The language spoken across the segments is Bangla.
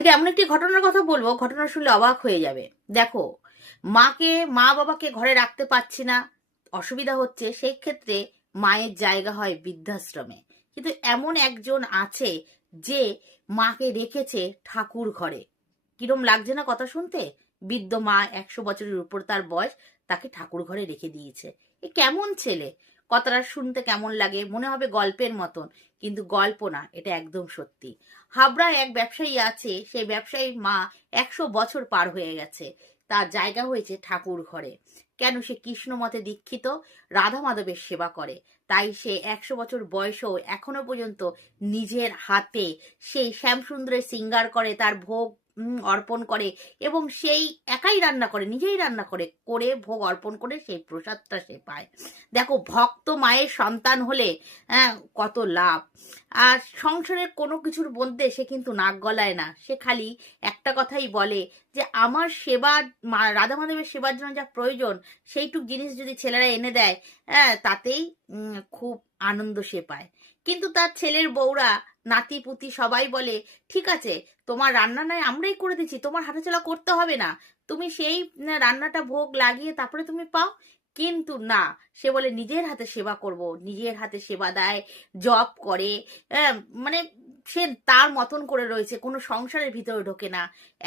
আজকে এমন একটি ঘটনার কথা বলবো, ঘটনা শুনলে অবাক হয়ে যাবে। দেখো, মা বাবাকে ঘরে রাখতে পারছি না, অসুবিধা হচ্ছে, সেই ক্ষেত্রে মায়ের জায়গা হয় বৃদ্ধাশ্রমে। কিন্তু এমন একজন আছে যে মাকে রেখেছে ঠাকুর ঘরে। কিরম লাগছে না কথা শুনতে? বৃদ্ধ মা, 100 বছরের উপর তার বয়স, তাকে ঠাকুর ঘরে রেখে দিয়েছে। এ কেমন ছেলে! কথাটা শুনতে কেমন লাগে, মনে হবে গল্পের মতন, কিন্তু গল্প না, এটা একদম সত্যি। হাবড়ায় এক ব্যবসায়ী আছে, সেই ব্যবসায়ীর মা 100 বছর পার হয়ে গেছে, তার জায়গা হয়েছে ঠাকুর ঘরে। কেন? সে কৃষ্ণ মতে দীক্ষিত, রাধা মাধবের সেবা করে। তাই সে 100 বছর বয়সেও এখনো পর্যন্ত নিজের হাতে সেই শ্যামসুন্দরের সিঙ্গার করে, তার ভোগ অর্পণ করে, এবং সেই একাই রান্না করে, নিজেই রান্না করে করে ভোগ অর্পণ করে সেই প্রসাদটা সে পায়। দেখো, ভক্ত মায়ের সন্তান হলে কত লাভ। আর সংসারের কোনো কিছুর মধ্যে সে কিন্তু নাক গলায় না, সে খালি একটা কথাই বলে যে আমার সেবা, রাধা মাধবের সেবার জন্য যা প্রয়োজন সেইটুক জিনিস যদি ছেলেরা এনে দেয়, তাতেই খুব আনন্দ সে পায়। কিন্তু তার ছেলের বউরা, নাতি পুতি সবাই বলে, ঠিক আছে, তোমার রান্না নয় আমরাই করে দিচ্ছি, তোমার হাঁটাচলা করতে হবে না, তুমি সেই রান্নাটা ভোগ লাগিয়ে তারপরে তুমি পাও। কিন্তু না, সে বলে নিজের হাতে সেবা করব, নিজের হাতে সেবা দেয়, জপ করে, মানে সে তার মতন করে রয়েছে, কোনো সংসারের ভিতরে ঢোকে না।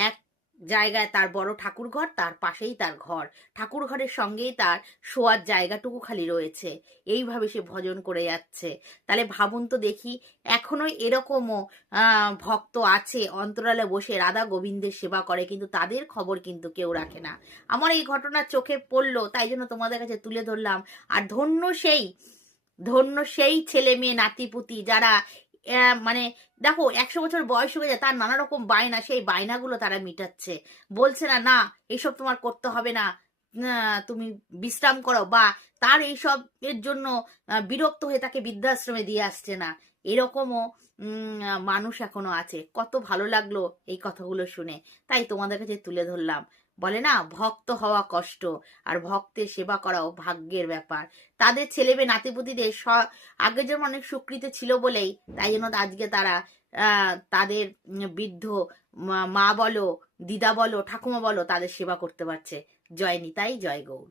এক জায়গায় তার বড় ঠাকুর ঘর, তার পাশেই তার ঘর, ঠাকুর ঘরের সঙ্গেই তার শোয়ার জায়গাটুকু খালি রয়েছে। এইভাবে সে ভজন করে যাচ্ছে। তাহলে ভাবুন তো দেখি, এখনো এরকমও ভক্ত আছে অন্তরালে বসে রাধা গোবিন্দের সেবা করে, কিন্তু তাদের খবর কিন্তু কেউ রাখে না। আমার এই ঘটনা চোখে পড়লো, তাই জন্য তোমাদের কাছে তুলে ধরলাম। আর ধন্য সেই ছেলে মেয়ে নাতিপুতি যারা, মানে দেখো, 100 বছর বয়স হয়ে যায়, তার নানা রকম বায়না, সেই বায়নাগুলো তারা মিটাচ্ছে। বলছে না, না এসব তোমার করতে হবে না, তুমি বিশ্রাম করো, বা তার এইসব এর জন্য বিরক্ত হয়ে তাকে বৃদ্ধাশ্রমে দিয়ে আসছে না। এরকমও মানুষ এখনো আছে। কত ভালো লাগলো এই কথাগুলো শুনে, তাই তোমাদের কাছে তুলে ধরলাম। বলে না, ভক্ত হওয়া কষ্ট, আর ভক্তের সেবা করাও ভাগ্যের ব্যাপার। তাদের ছেলে মেয়ে নাতিপুতিদের আগের যেমন অনেক স্বীকৃতি ছিল বলেই, তাই জন্য আজকে তারা তাদের বৃদ্ধ মা বলো, দিদা বলো, ঠাকুমা বলো, তাদের সেবা করতে পারছে। জয় নিতাই, জয় গৌর।